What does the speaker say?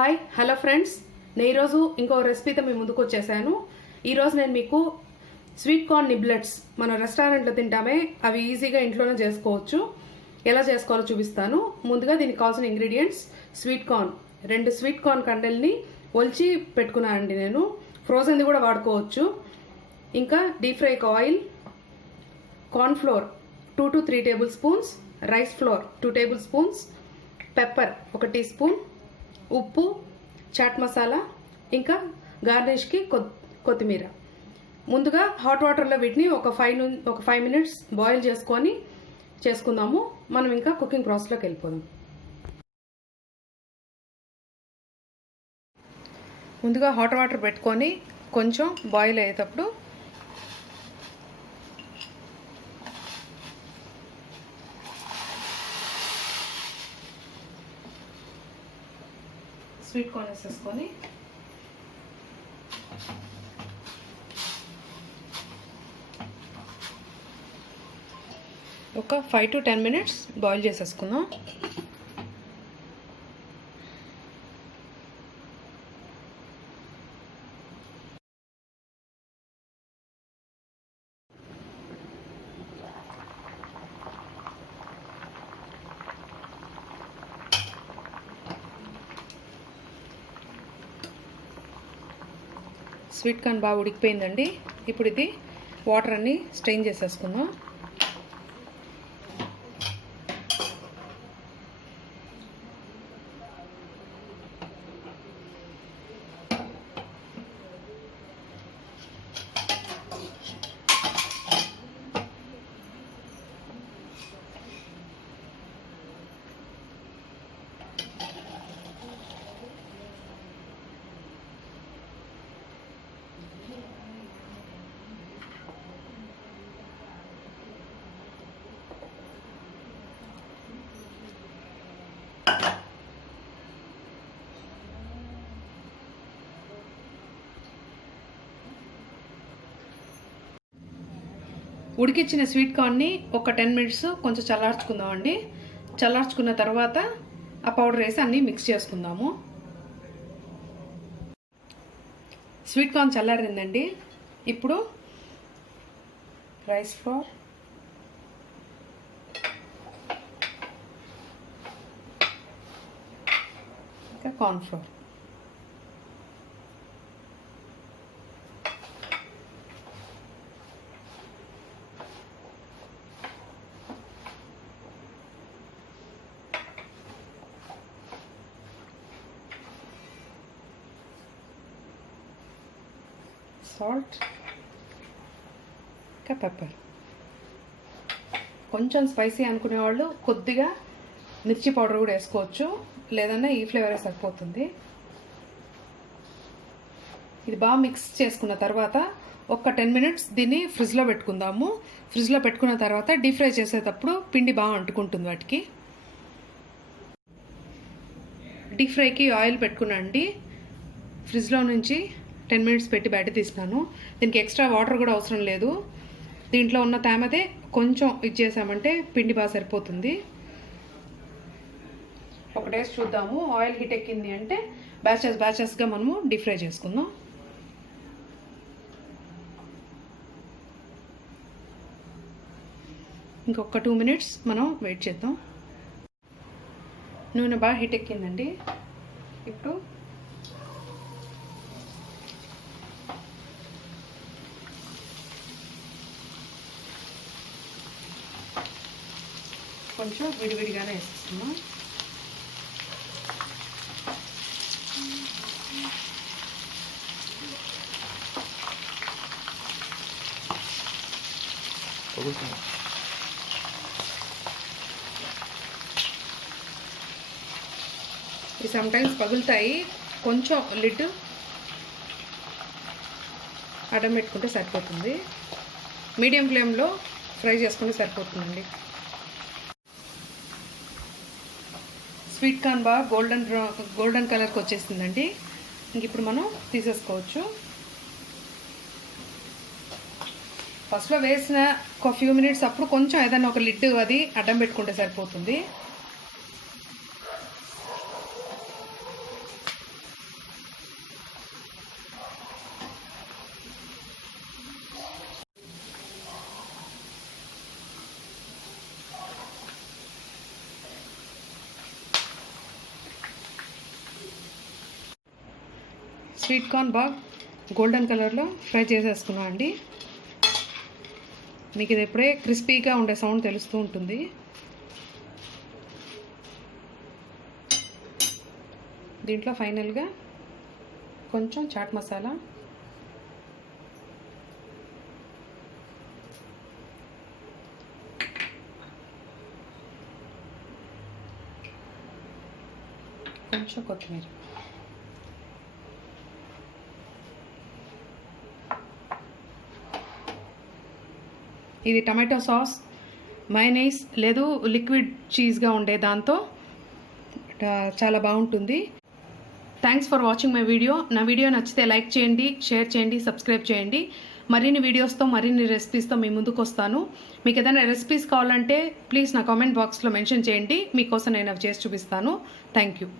Hi hello friends, నేను ఈరోజు ఇంకో రెసిపీతో మీ ముందుకు వచ్చేసాను. ఈరోజు నేను మీకు స్వీట్ కార్న్ నిబ్లెట్స్ మన రెస్టారెంట్లో తింటామే, అవి ఈజీగా ఇంట్లోనే చేసుకోవచ్చు. ఎలా చేసుకోవాలో చూపిస్తాను. ముందుగా దీనికి కావాల్సిన ingredients: sweet corn 2 sweet corn కండల్ని ఒలిచి పెట్టుకున్నానండి. నేను ఫ్రోజన్ది కూడా వాడుకోవచ్చు. ఇంకా డీప్ ఫ్రైకి oil, corn flour 2 to 3 tablespoons, rice flour 2 tablespoons, pepper 1 teaspoon, ఉప్పు, చాట్ మసాలా, ఇంకా గార్నిష్కి కొత్తిమీర. ముందుగా హాట్ వాటర్లో వీటిని ఒక 5 మినిట్స్ బాయిల్ చేసుకుందాము. మనం ఇంకా కుకింగ్ ప్రాసెస్లోకి వెళ్ళిపోదాం. ముందుగా హాట్ వాటర్ పెట్టుకొని కొంచెం బాయిల్ అయ్యేటప్పుడు స్వీట్ కార్న్ వేసేసుకొని ఒక 5 to 10 మినిట్స్ బాయిల్ చేసేసుకుందాం. స్వీట్ కార్న్ బాగా ఉడికిపోయిందండి. ఇప్పుడు ఇది వాటర్ అన్ని స్ట్రెయిన్ చేసేసుకుందాం. ఉడికించిన స్వీట్ కార్న్ని ఒక 10 మినిట్స్ కొంచెం చల్లార్చుకుందామండి. చల్లార్చుకున్న తర్వాత ఆ పౌడర్ వేసి అన్నీ మిక్స్ చేసుకుందాము. స్వీట్ కార్న్ చల్లారిందండి. ఇప్పుడు రైస్ ఫ్లోర్, ఇంకా కార్న్ ఫ్లోర్, సాల్ట్, ఇంకా పెప్పర్. కొంచెం స్పైసీ అనుకునే వాళ్ళు కొద్దిగా మిర్చి పౌడర్ కూడా వేసుకోవచ్చు, లేదన్నా ఈ ఫ్లేవరే సరిపోతుంది. ఇది బాగా మిక్స్ చేసుకున్న తర్వాత ఒక 10 మినిట్స్ దీన్ని ఫ్రిడ్జ్లో పెట్టుకుందాము. ఫ్రిడ్జ్లో పెట్టుకున్న తర్వాత డీప్ ఫ్రై చేసేటప్పుడు పిండి బాగా అంటుకుంటుంది వాటికి. డీప్ ఫ్రైకి ఆయిల్ పెట్టుకున్నాండి. ఫ్రిడ్జ్లో నుంచి 10 మినిట్స్ పెట్టి బయట తీసినాను. దీనికి ఎక్స్ట్రా వాటర్ కూడా అవసరం లేదు. దీంట్లో ఉన్న తేమతే కొంచెం ఇచ్చేసామంటే పిండి బాగా సరిపోతుంది. ఒక టేస్ట్ చూద్దాము. ఆయిల్ హీట్ ఎక్కింది అంటే బ్యాచెస్గా మనము డీప్ ఫ్రై చేసుకుందాం. ఇంకొక 2 మినిట్స్ మనం వెయిట్ చేద్దాం. నూనె బాగా హీట్ ఎక్కిందండి. ఇప్పుడు కొంచెం విడివిడిగానే వేసేస్తున్నాం. ఇవి సమ్టైమ్స్ పగులుతాయి. కొంచెం లిడ్ అడ్డం పెట్టుకుంటే సరిపోతుంది. మీడియం ఫ్లేమ్లో ఫ్రై చేసుకుంటే సరిపోతుందండి. స్వీట్ కార్న్ బాగా గోల్డెన్ కలర్కి వచ్చేసిందండి. ఇంక ఇప్పుడు మనం తీసేసుకోవచ్చు. ఫస్ట్లో వేసిన ఒక ఫ్యూ మినిట్స్ అప్పుడు కొంచెం ఏదైనా ఒక లిడ్ అది అడ్డం పెట్టుకుంటే సరిపోతుంది. స్వీట్ కార్న్ బాగా గోల్డెన్ కలర్లో ఫ్రై చేసేసుకున్నాం అండి. మీకు ఇది ఎప్పుడే క్రిస్పీగా ఉండే సౌండ్ తెలుస్తూ ఉంటుంది. దీంట్లో ఫైనల్గా కొంచెం చాట్ మసాలా, కొంచెం కొత్తిమీర, ఇది టమాటో సాస్, మయోనైస్ లేదు లిక్విడ్ చీజ్గా ఉండే దాంతో చాలా బాగుంటుంది. Thanks for watching my video. నా వీడియో నచ్చితే లైక్ చేయండి, షేర్ చేయండి, సబ్స్క్రైబ్ చేయండి. మరిన్ని వీడియోస్తో మరిన్ని రెసిపీస్తో మీ ముందుకు వస్తాను. మీకు ఏదైనా రెసిపీస్ కావాలంటే ప్లీజ్ నా కామెంట్ బాక్స్లో మెన్షన్ చేయండి. మీకోసం నేను అవి చేసి చూపిస్తాను. Thank you.